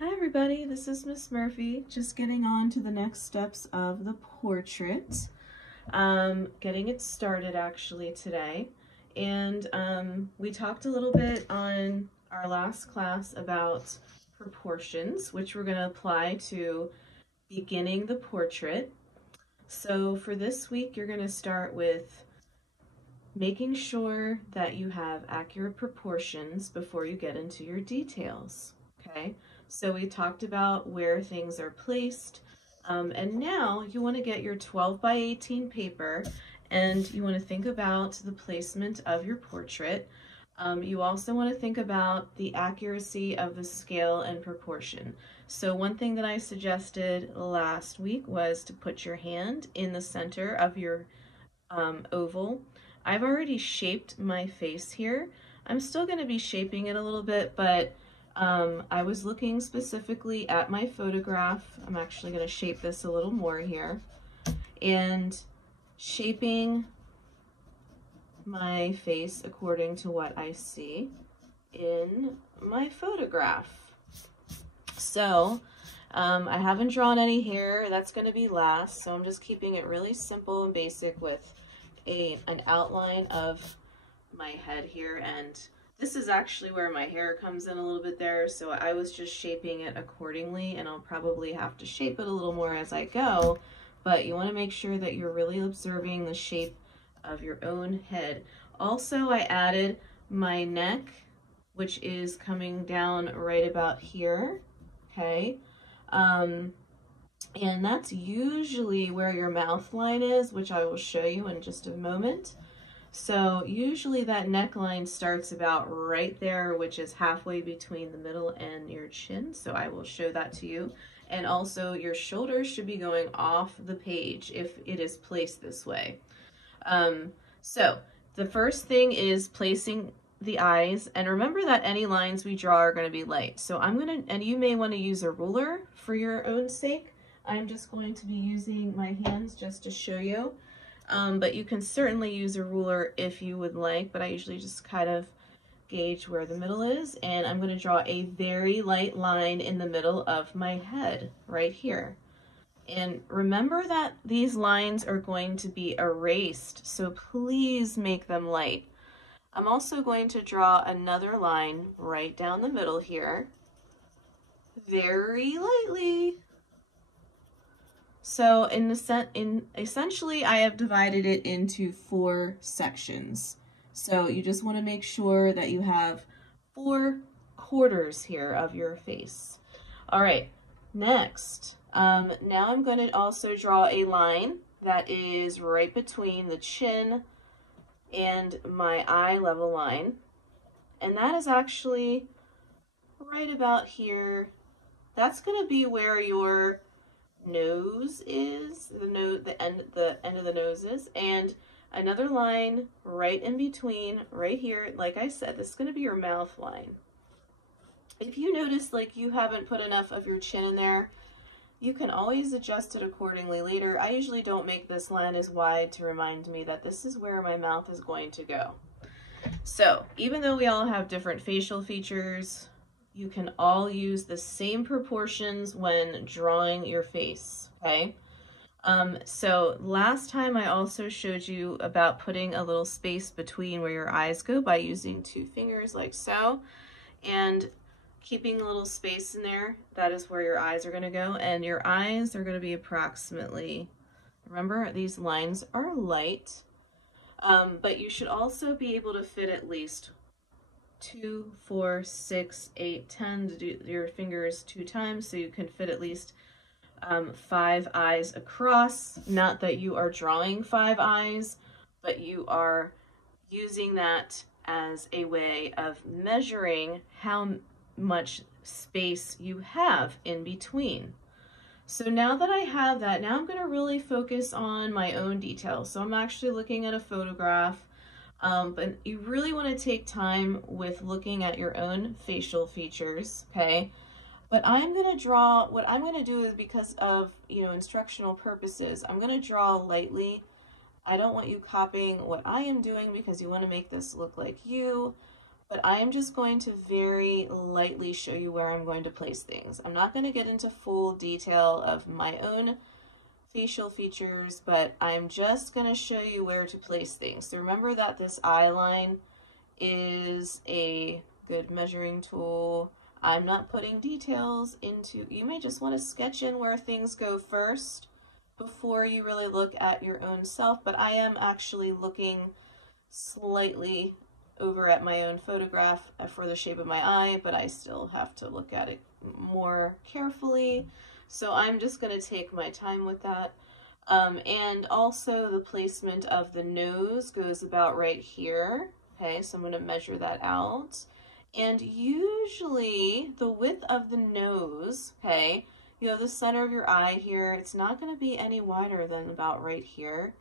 Hi everybody, this is Miss Murphy, just getting on to the next steps of the portrait. Getting it started actually today. And we talked a little bit on our last class about proportions, which we're going to apply to beginning the portrait. So for this week, you're going to start with making sure that you have accurate proportions before you get into your details, okay? So we talked about where things are placed, and now you want to get your 12 by 18 paper and you want to think about the placement of your portrait. You also want to think about the accuracy of the scale and proportion. So one thing that I suggested last week was to put your hand in the center of your oval. I've already shaped my face here. I'm still going to be shaping it a little bit, but I was looking specifically at my photograph. I'm actually going to shape this a little more here, and shaping my face according to what I see in my photograph. So I haven't drawn any hair. That's going to be last, so I'm just keeping it really simple and basic with an outline of my head here, and this is actually where my hair comes in a little bit there, so I was just shaping it accordingly, and I'll probably have to shape it a little more as I go, but you want to make sure that you're really observing the shape of your own head. Also, I added my neck, which is coming down right about here, okay? And that's usually where your mouth line is, which I will show you in just a moment. So usually that neckline starts about right there, which is halfway between the middle and your chin. So I will show that to you. And also your shoulders should be going off the page if it is placed this way. So the first thing is placing the eyes, and remember that any lines we draw are going to be light. So and you may want to use a ruler for your own sake. I'm just going to be using my hands just to show you. But you can certainly use a ruler if you would like, but I usually just kind of gauge where the middle is, and I'm going to draw a very light line in the middle of my head right here. And remember that these lines are going to be erased, so please make them light. I'm also going to draw another line right down the middle here, very lightly. So essentially, I have divided it into 4 sections. So you just want to make sure that you have 4 quarters here of your face. All right, next, now I'm going to also draw a line that is right between the chin and my eye level line. And that is actually right about here. That's going to be where your nose is, the end of the nose is, and another line right in between, right here. Like I said, this is going to be your mouth line. If you notice like you haven't put enough of your chin in there, you can always adjust it accordingly later. I usually don't make this line as wide to remind me that this is where my mouth is going to go. So even though we all have different facial features, you can all use the same proportions when drawing your face, okay? So last time I also showed you about putting a little space between where your eyes go by using 2 fingers like so, and keeping a little space in there. That is where your eyes are going to go, and your eyes are going to be approximately, remember these lines are light, but you should also be able to fit at least 2, 4, 6, 8, 10 to do your fingers 2 times, so you can fit at least 5 eyes across. Not that you are drawing 5 eyes, but you are using that as a way of measuring how much space you have in between. So now that I have that, now I'm going to really focus on my own details. So I'm actually looking at a photograph. But you really want to take time with looking at your own facial features, okay? But I'm going to draw, what I'm going to do is because of, instructional purposes, I'm going to draw lightly. I don't want you copying what I am doing because you want to make this look like you. but I'm just going to very lightly show you where I'm going to place things. I'm not going to get into full detail of my own facial features, but I'm just going to show you where to place things. So remember that this eye line is a good measuring tool. I'm not putting details into, you may just want to sketch in where things go first before you really look at your own self, but I am actually looking slightly over at my own photograph for the shape of my eye, but I still have to look at it more carefully. So I'm just going to take my time with that. And also the placement of the nose goes about right here. Okay, so I'm going to measure that out. And usually the width of the nose, okay, you have the center of your eye here. It's not going to be any wider than about right here.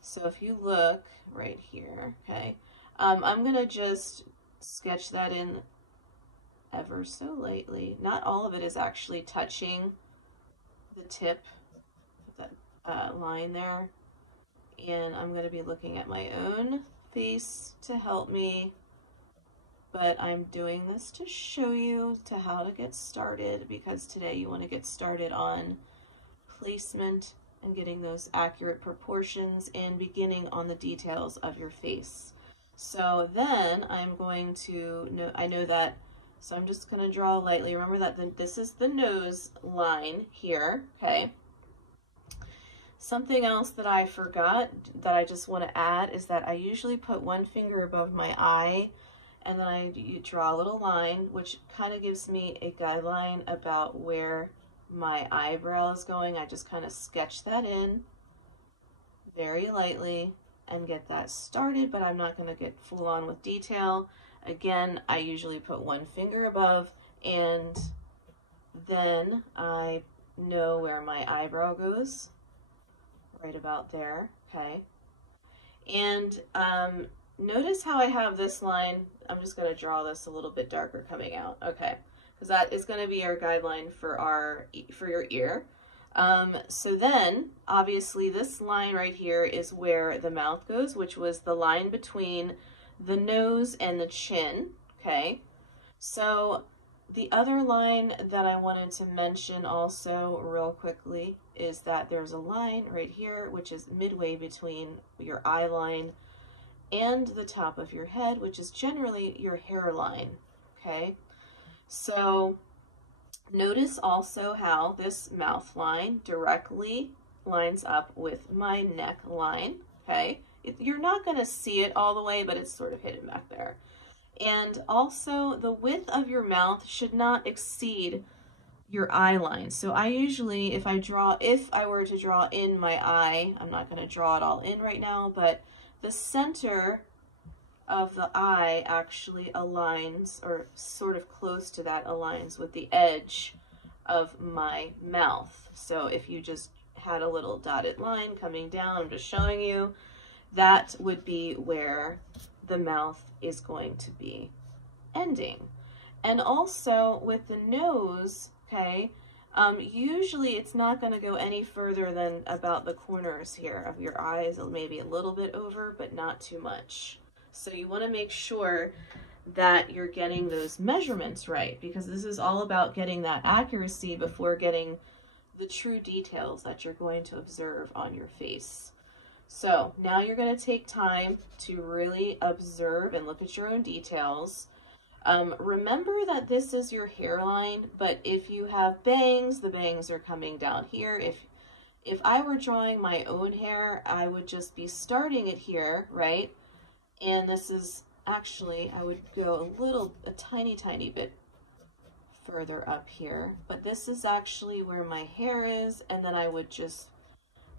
So if you look right here, okay, I'm going to just sketch that in ever so lightly. Not all of it is actually touching the tip of that line there. And I'm going to be looking at my own face to help me. But I'm doing this to show you to how to get started, because today you want to get started on placement and getting those accurate proportions and beginning on the details of your face. So then I'm going to, I know that, so I'm just going to draw lightly. Remember that this is the nose line here, okay? Something else that I forgot that I just want to add is that I usually put one finger above my eye, and then I draw a little line, which kind of gives me a guideline about where my eyebrow is going. I just kind of sketch that in very lightly and get that started, but I'm not going to get full on with detail. Again, I usually put one finger above, and then I know where my eyebrow goes, right about there, okay? And notice how I have this line. I'm just going to draw this a little bit darker coming out, okay? Because that is going to be our guideline for your ear. So then, obviously, this line right here is where the mouth goes, which was the line between the nose and the chin, okay? So the other line that I wanted to mention also real quickly is that there's a line right here, which is midway between your eye line and the top of your head, which is generally your hairline, okay? So notice also how this mouth line directly lines up with my neck line, okay? You're not going to see it all the way, but it's sort of hidden back there. And also the width of your mouth should not exceed your eye line. So I usually, if I were to draw in my eye, I'm not going to draw it all in right now, but the center of the eye actually aligns, or sort of close to that aligns with the edge of my mouth. So if you just had a little dotted line coming down, I'm just showing you, that would be where the mouth is going to be ending. And also with the nose, okay, usually it's not going to go any further than about the corners here of your eyes, maybe a little bit over, but not too much. So you want to make sure that you're getting those measurements right, because this is all about getting that accuracy before getting the true details that you're going to observe on your face. So now you're going to take time to really observe and look at your own details. Remember that this is your hairline, but if you have bangs, the bangs are coming down here. If I were drawing my own hair, I would just be starting it here, right? And this is actually, I would go a tiny bit further up here, but this is actually where my hair is, and then I would just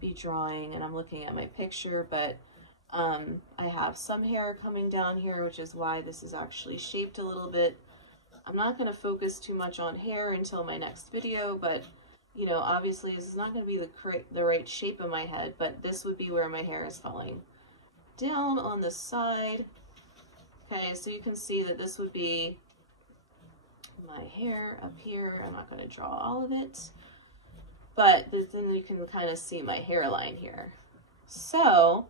be drawing, and I'm looking at my picture, but I have some hair coming down here, which is why this is actually shaped a little bit. I'm not going to focus too much on hair until my next video, but you know, obviously this is not going to be the right shape of my head, but this would be where my hair is falling down on the side. Okay, so you can see that this would be my hair up here. I'm not going to draw all of it, but then you can kind of see my hairline here. So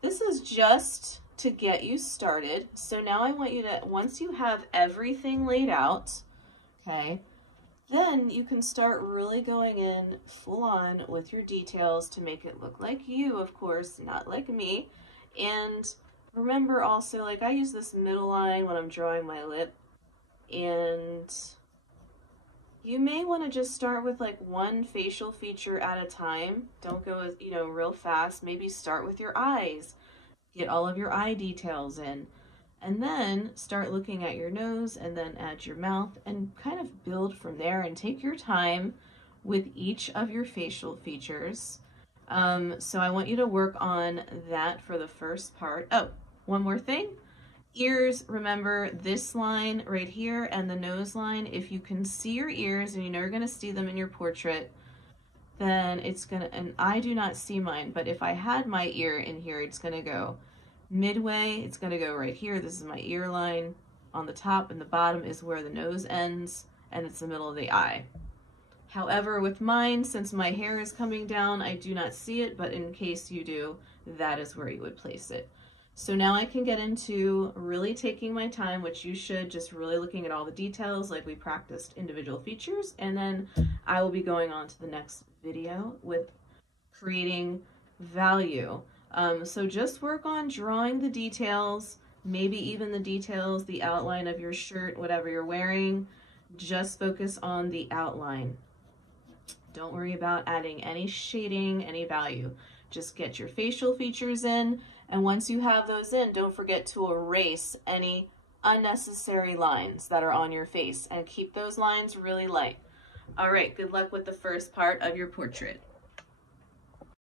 this is just to get you started. So now I want you to, once you have everything laid out, okay, then you can start really going in full on with your details to make it look like you, of course, not like me. And remember also, like I use this middle line when I'm drawing my lip, and you may want to just start with like one facial feature at a time. Don't go, you know, real fast. Maybe start with your eyes. Get all of your eye details in. And then start looking at your nose and then at your mouth and kind of build from there, and take your time with each of your facial features. So I want you to work on that for the first part. Oh, one more thing. Ears, remember this line right here and the nose line. If you can see your ears and you know you're gonna see them in your portrait, then it's gonna, and I do not see mine, but if I had my ear in here, it's gonna go midway, it's gonna go right here. This is my ear line on the top, and the bottom is where the nose ends, and it's the middle of the eye. However, with mine, since my hair is coming down, I do not see it, but in case you do, that is where you would place it. So now I can get into really taking my time, which you should, just really looking at all the details like we practiced individual features, and then I will be going on to the next video with creating value. So just work on drawing the details, maybe even the details, the outline of your shirt, whatever you're wearing. Just focus on the outline. Don't worry about adding any shading, any value. Just get your facial features in, and once you have those in, don't forget to erase any unnecessary lines that are on your face and keep those lines really light. All right, good luck with the first part of your portrait.